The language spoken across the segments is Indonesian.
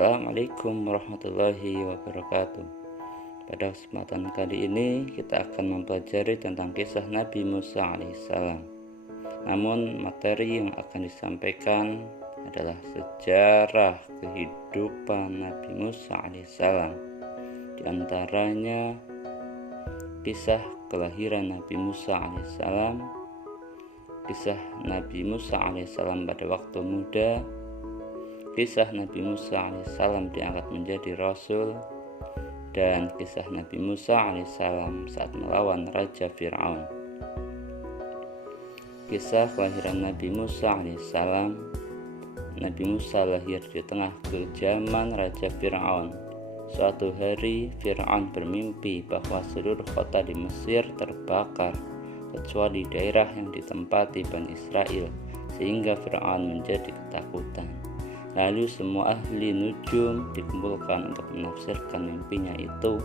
Assalamualaikum warahmatullahi wabarakatuh. Pada kesempatan kali ini kita akan mempelajari tentang kisah Nabi Musa alaihissalam. Namun materi yang akan disampaikan adalah sejarah kehidupan Nabi Musa alaihissalam. Di antaranya kisah kelahiran Nabi Musa alaihissalam, kisah Nabi Musa alaihissalam pada waktu muda, kisah Nabi Musa alaihissalam diangkat menjadi rasul, dan kisah Nabi Musa alaihissalam saat melawan Raja Fir'aun. Kisah kelahiran Nabi Musa alaihissalam. Nabi Musa lahir di tengah kejaman Raja Fir'aun. Suatu hari Fir'aun bermimpi bahwa seluruh kota di Mesir terbakar kecuali daerah yang ditempati Bani Israel, sehingga Fir'aun menjadi ketakutan. Lalu semua ahli nujum dikumpulkan untuk menafsirkan mimpinya itu,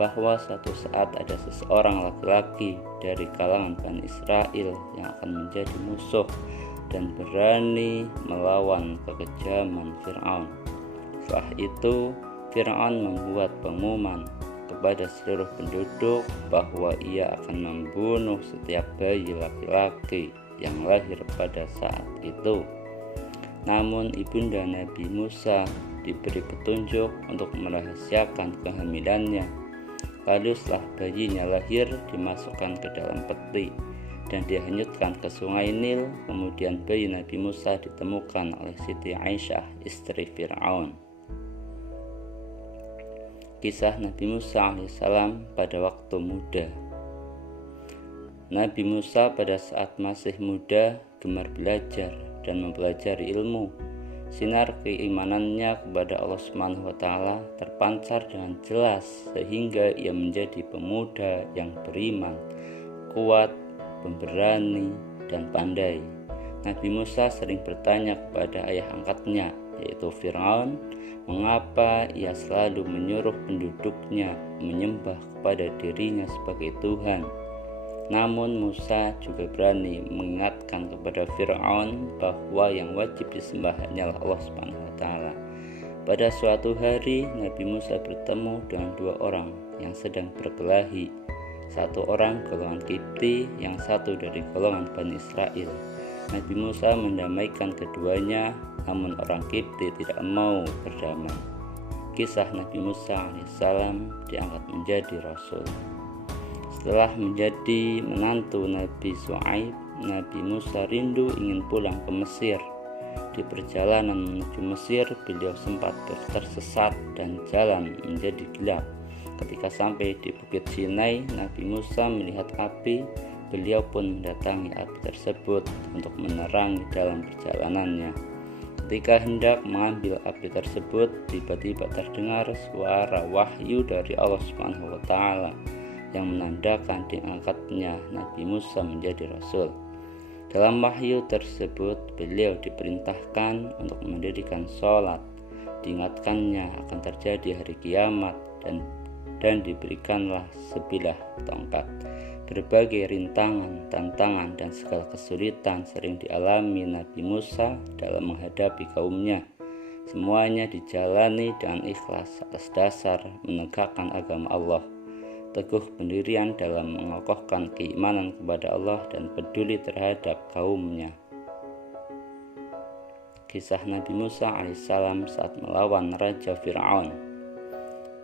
bahwa suatu saat ada seseorang laki-laki dari kalangan Bani Israel yang akan menjadi musuh dan berani melawan kekejaman Fir'aun. Setelah itu Fir'aun membuat pengumuman kepada seluruh penduduk bahwa ia akan membunuh setiap bayi laki-laki yang lahir pada saat itu. Namun ibunda Nabi Musa diberi petunjuk untuk merahasiakan kehamilannya. Lalu setelah bayinya lahir, dimasukkan ke dalam peti dan dihanyutkan ke sungai Nil. Kemudian bayi Nabi Musa ditemukan oleh Siti Aisyah, istri Fir'aun. Kisah Nabi Musa alaihissalam pada waktu muda. Nabi Musa pada saat masih muda gemar belajar dan mempelajari ilmu. Sinar keimanannya kepada Allah Subhanahu wa Ta'ala terpancar dengan jelas, sehingga ia menjadi pemuda yang beriman, kuat, pemberani, dan pandai. Nabi Musa sering bertanya kepada ayah angkatnya, yaitu Fir'aun, mengapa ia selalu menyuruh penduduknya menyembah kepada dirinya sebagai Tuhan. Namun Musa juga berani mengingatkan kepada Fir'aun bahwa yang wajib disembah hanyalah Allah Subhanahu wa Ta'ala. Pada suatu hari Nabi Musa bertemu dengan dua orang yang sedang berkelahi. Satu orang golongan Kipti, yang satu dari golongan Bani Israel. Nabi Musa mendamaikan keduanya, namun orang Kipti tidak mau berdamai. Kisah Nabi Musa alaihissalam diangkat menjadi rasul. Setelah menjadi menantu Nabi Shu'aib, Nabi Musa rindu ingin pulang ke Mesir. Di perjalanan menuju Mesir, beliau sempat tersesat dan jalan menjadi gelap. Ketika sampai di Bukit Sinai, Nabi Musa melihat api. Beliau pun mendatangi api tersebut untuk menerangi dalam perjalanannya. Ketika hendak mengambil api tersebut, tiba-tiba terdengar suara wahyu dari Allah Subhanahu wa Ta'ala yang menandakan diangkatnya Nabi Musa menjadi rasul. Dalam wahyu tersebut, beliau diperintahkan untuk mendirikan sholat, diingatkannya akan terjadi hari kiamat, dan diberikanlah sebilah tongkat. Berbagai rintangan, tantangan, dan segala kesulitan sering dialami Nabi Musa dalam menghadapi kaumnya. Semuanya dijalani dengan ikhlas atas dasar menegakkan agama Allah, teguh pendirian dalam mengokohkan keimanan kepada Allah, dan peduli terhadap kaumnya. Kisah Nabi Musa alaihissalam saat melawan Raja Fir'aun.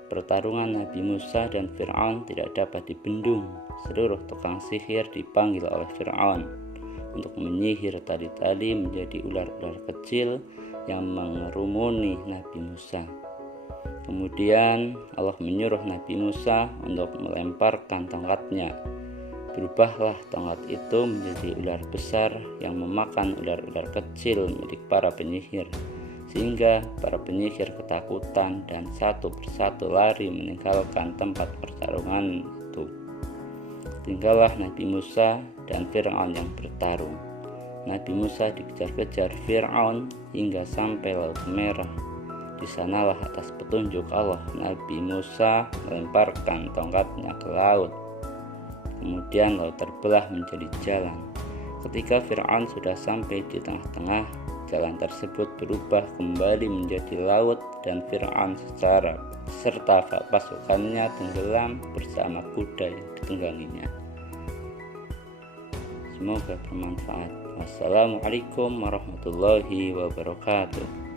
Pertarungan Nabi Musa dan Fir'aun tidak dapat dibendung. Seluruh tukang sihir dipanggil oleh Fir'aun untuk menyihir tali-tali menjadi ular-ular kecil yang mengerumuni Nabi Musa. Kemudian Allah menyuruh Nabi Musa untuk melemparkan tongkatnya. Berubahlah tongkat itu menjadi ular besar yang memakan ular-ular kecil milik para penyihir, sehingga para penyihir ketakutan dan satu persatu lari meninggalkan tempat pertarungan itu. Tinggallah Nabi Musa dan Fir'aun yang bertarung. Nabi Musa dikejar-kejar Fir'aun hingga sampai Laut Merah. Di sanalah atas petunjuk Allah Nabi Musa melemparkan tongkatnya ke laut. Kemudian laut terbelah menjadi jalan. Ketika Fir'aun sudah sampai di tengah-tengah, jalan tersebut berubah kembali menjadi laut dan Fir'aun serta pasukannya tenggelam bersama kuda yang ditungganginya. Semoga bermanfaat. Wassalamualaikum warahmatullahi wabarakatuh.